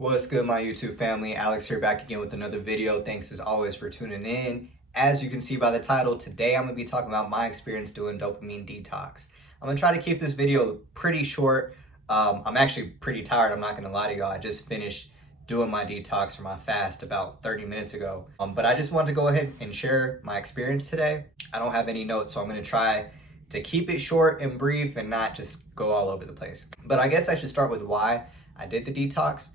What's good, my YouTube family? Alex here, back again with another video. Thanks as always for tuning in. As you can see by the title, today I'm going to be talking about my experience doing dopamine detox. I'm going to try to keep this video pretty short. I'm actually pretty tired, I'm not going to lie to y'all. I just finished doing my detox or my fast about 30 minutes ago. But I just wanted to go ahead and share my experience today. I don't have any notes, so I'm going to try to keep it short and brief and not just go all over the place. But I guess I should start with why I did the detox.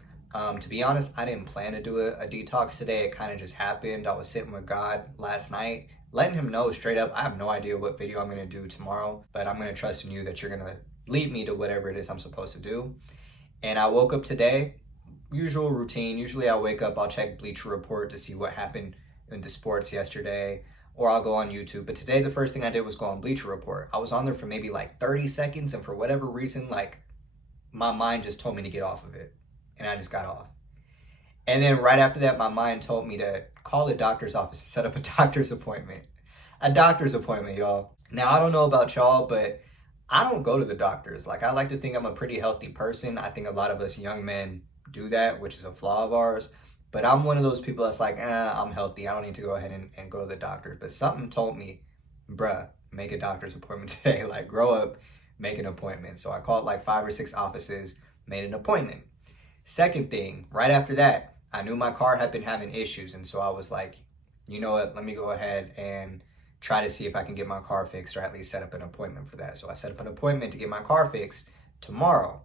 To be honest, I didn't plan to do a detox today. It kind of just happened. I was sitting with God last night, letting him know straight up, I have no idea what video I'm going to do tomorrow, but I'm going to trust in you that you're going to lead me to whatever it is I'm supposed to do. And I woke up today, usual routine. Usually I wake up, I'll check Bleacher Report to see what happened in the sports yesterday, or I'll go on YouTube. But today, the first thing I did was go on Bleacher Report. I was on there for maybe like 30 seconds, and for whatever reason, like my mind just told me to get off of it. And I just got off. And then right after that, my mind told me to call the doctor's office to set up a doctor's appointment. A doctor's appointment, y'all. Now, I don't know about y'all, but I don't go to the doctors. Like, I like to think I'm a pretty healthy person. I think a lot of us young men do that, which is a flaw of ours. But I'm one of those people that's like, I'm healthy. I don't need to go ahead and go to the doctor. But something told me, bruh, make a doctor's appointment today. Like, grow up, make an appointment. So I called like 5 or 6 offices, made an appointment. Second thing, right after that, I knew my car had been having issues. And so I was like, you know what, let me go ahead and try to see if I can get my car fixed, or at least set up an appointment for that. So I set up an appointment to get my car fixed tomorrow.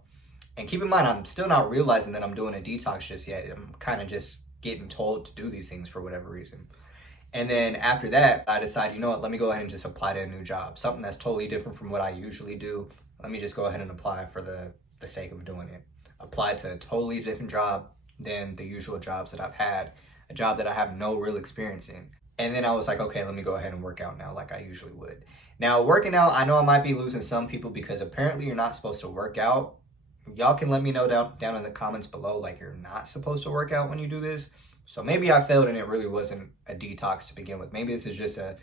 And keep in mind, I'm still not realizing that I'm doing a detox just yet. I'm kind of just getting told to do these things for whatever reason. And then after that, I decided, you know what, let me go ahead and just apply to a new job. Something that's totally different from what I usually do. Let me just go ahead and apply for the sake of doing it. Apply to a totally different job than the usual jobs that I've had, a job that I have no real experience in. And then I was like, okay, let me go ahead and work out now like I usually would. Now, working out, I know I might be losing some people because apparently you're not supposed to work out. Y'all can let me know down in the comments below, like, you're not supposed to work out when you do this. So maybe I failed and it really wasn't a detox to begin with. Maybe this is just a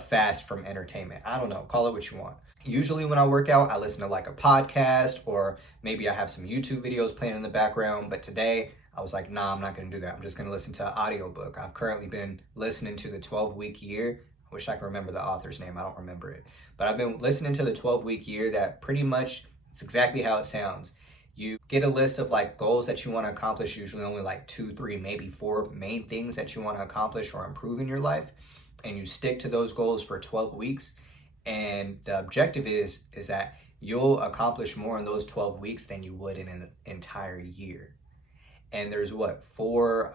fast from entertainment. I don't know, call it what you want. Usually when I work out, I listen to like a podcast, or maybe I have some YouTube videos playing in the background. But today I was like, nah, I'm not going to do that. I'm just going to listen to an audiobook. I've currently been listening to the 12-week year. I wish I could remember the author's name. I don't remember it. But I've been listening to the 12-week year that pretty much, it's exactly how it sounds. You get a list of like goals that you want to accomplish, usually only like 2, 3, maybe 4 main things that you want to accomplish or improve in your life. And you stick to those goals for 12 weeks. And the objective is that you'll accomplish more in those 12 weeks than you would in an entire year. And there's what, 4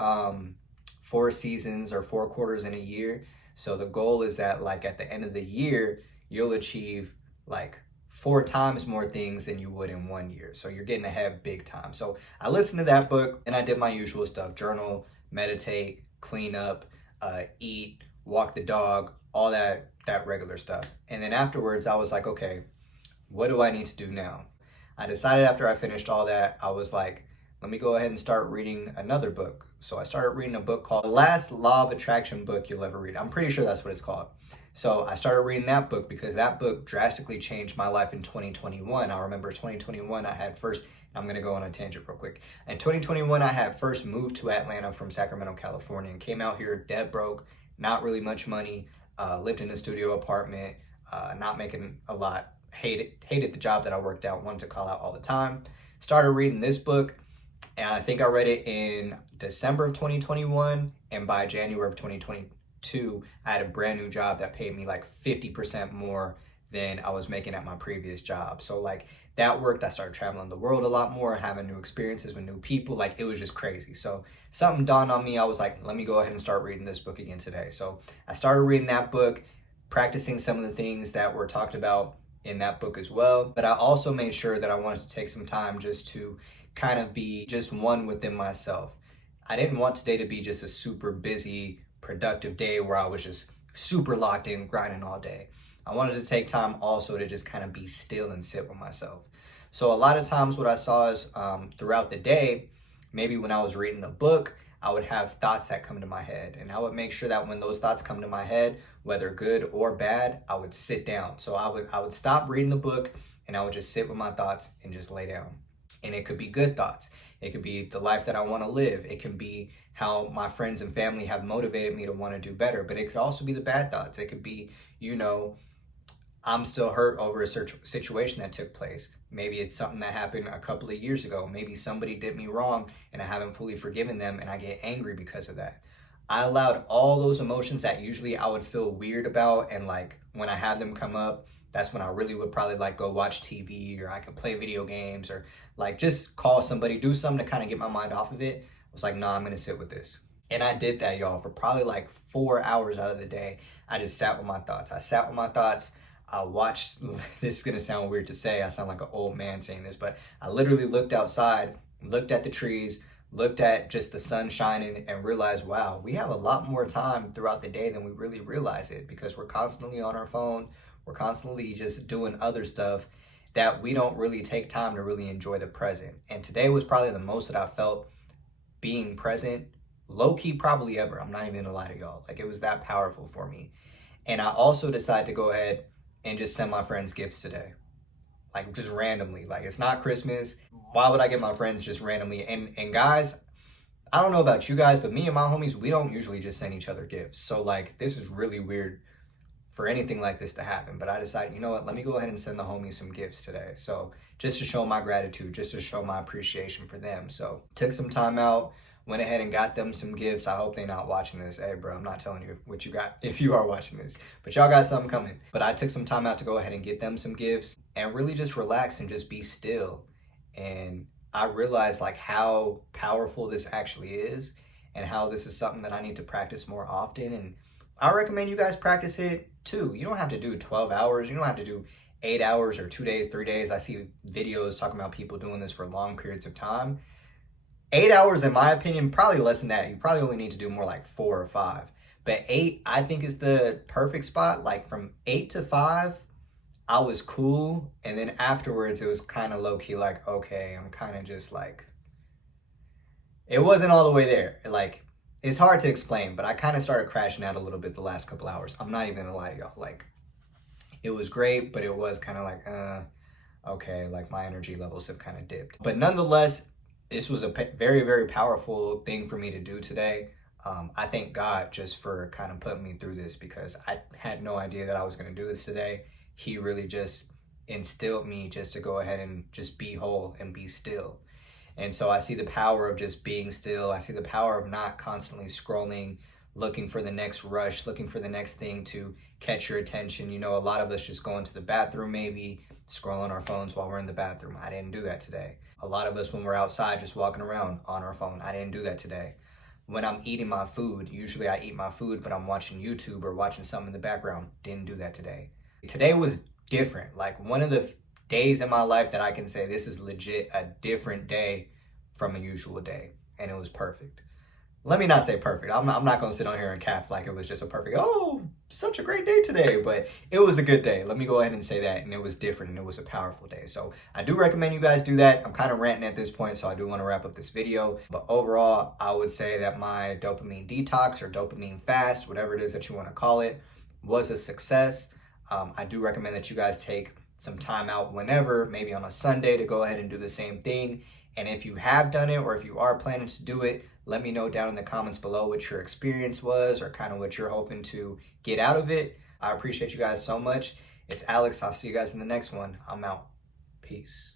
seasons or 4 quarters in a year. So the goal is that like at the end of the year, you'll achieve like 4 times more things than you would in 1 year. So you're getting ahead big time. So I listened to that book and I did my usual stuff: journal, meditate, clean up, eat, walk the dog, all that regular stuff. And then afterwards, I was like, okay, what do I need to do now? I decided after I finished all that, I was like, let me go ahead and start reading another book. So I started reading a book called The Last Law of Attraction book you'll ever read. I'm pretty sure that's what it's called. So I started reading that book because that book drastically changed my life in 2021. I remember 2021, I had first, I'm going to go on a tangent real quick. In 2021, I had first moved to Atlanta from Sacramento, California, and came out here dead broke, not really much money, lived in a studio apartment, not making a lot, hated the job that I worked out, wanted to call out all the time. Started reading this book, and I think I read it in December of 2021, and by January of 2022, I had a brand new job that paid me like 50% more than I was making at my previous job. So like that worked. I started traveling the world a lot more, having new experiences with new people. Like it was just crazy. So something dawned on me. I was like, let me go ahead and start reading this book again today. So I started reading that book, practicing some of the things that were talked about in that book as well. But I also made sure that I wanted to take some time just to kind of be just one within myself. I didn't want today to be just a super busy, productive day where I was just super locked in, grinding all day. I wanted to take time also to just kind of be still and sit with myself. So a lot of times what I saw is throughout the day, maybe when I was reading the book, I would have thoughts that come to my head. And I would make sure that when those thoughts come to my head, whether good or bad, I would sit down. So I would stop reading the book and I would just sit with my thoughts and just lay down. And it could be good thoughts. It could be the life that I want to live. It can be how my friends and family have motivated me to want to do better. But it could also be the bad thoughts. It could be, I'm still hurt over a situation that took place. Maybe it's something that happened a couple of years ago. Maybe somebody did me wrong and I haven't fully forgiven them and I get angry because of that. I allowed all those emotions that usually I would feel weird about, and like when I have them come up, that's when I really would probably like go watch TV, or I could play video games, or like just call somebody, do something to kind of get my mind off of it. I was like, no, I'm gonna sit with this. And I did that, y'all, for probably like 4 hours out of the day. I just sat with my thoughts. I watched, this is gonna sound weird to say, I sound like an old man saying this, but I literally looked outside, looked at the trees, looked at just the sun shining, and realized, wow, we have a lot more time throughout the day than we really realize it, because we're constantly on our phone. We're constantly just doing other stuff that we don't really take time to really enjoy the present. And today was probably the most that I felt being present, low-key probably ever. I'm not even gonna lie to y'all. Like, it was that powerful for me. And I also decided to go ahead and just send my friends gifts today. Like, just randomly. Like, it's not Christmas. Why would I get my friends just randomly? And guys, I don't know about you guys, but me and my homies, we don't usually just send each other gifts. So like, this is really weird for anything like this to happen. But I decided, you know what, let me go ahead and send the homies some gifts today. So just to show my gratitude, just to show my appreciation for them. So took some time out, went ahead and got them some gifts. I hope they're not watching this. Hey bro, I'm not telling you what you got if you are watching this, but y'all got something coming. But I took some time out to go ahead and get them some gifts and really just relax and just be still. And I realized like how powerful this actually is, and how this is something that I need to practice more often. And I recommend you guys practice it too. You don't have to do 12 hours. You don't have to do 8 hours or 2 days, 3 days. I see videos talking about people doing this for long periods of time. 8 hours, in my opinion, probably less than that. You probably only need to do more like 4 or 5. But 8, I think, is the perfect spot. Like from 8 to 5, I was cool. And then afterwards, it was kind of low key like, okay, I'm kind of just like, it wasn't all the way there. Like, it's hard to explain, but I kind of started crashing out a little bit the last couple hours. I'm not even gonna lie to y'all. Like, it was great, but it was kind of like, okay, like my energy levels have kind of dipped. But nonetheless, this was a very, very powerful thing for me to do today. I thank God just for kind of putting me through this, because I had no idea that I was going to do this today. He really just instilled me just to go ahead and just be whole and be still. And so I see the power of just being still. I see the power of not constantly scrolling, looking for the next rush, looking for the next thing to catch your attention. You know, a lot of us just go into the bathroom, maybe scrolling our phones while we're in the bathroom. I didn't do that today. A lot of us, when we're outside, just walking around on our phone. I didn't do that today. When I'm eating my food, usually I eat my food, but I'm watching YouTube or watching something in the background. Didn't do that today. Today was different. Like, one of the days in my life that I can say this is legit a different day from a usual day, and it was perfect. Let me not say perfect. I'm not going to sit on here and cap like it was just a perfect, oh, such a great day today, but it was a good day. Let me go ahead and say that, and it was different, and it was a powerful day. So I do recommend you guys do that. I'm kind of ranting at this point, so I do want to wrap up this video. But overall, I would say that my dopamine detox or dopamine fast, whatever it is that you want to call it, was a success. I do recommend that you guys take some time out whenever, maybe on a Sunday, to go ahead and do the same thing. And if you have done it, or if you are planning to do it, let me know down in the comments below what your experience was, or kind of what you're hoping to get out of it. I appreciate you guys so much. It's Alex. I'll see you guys in the next one. I'm out. Peace.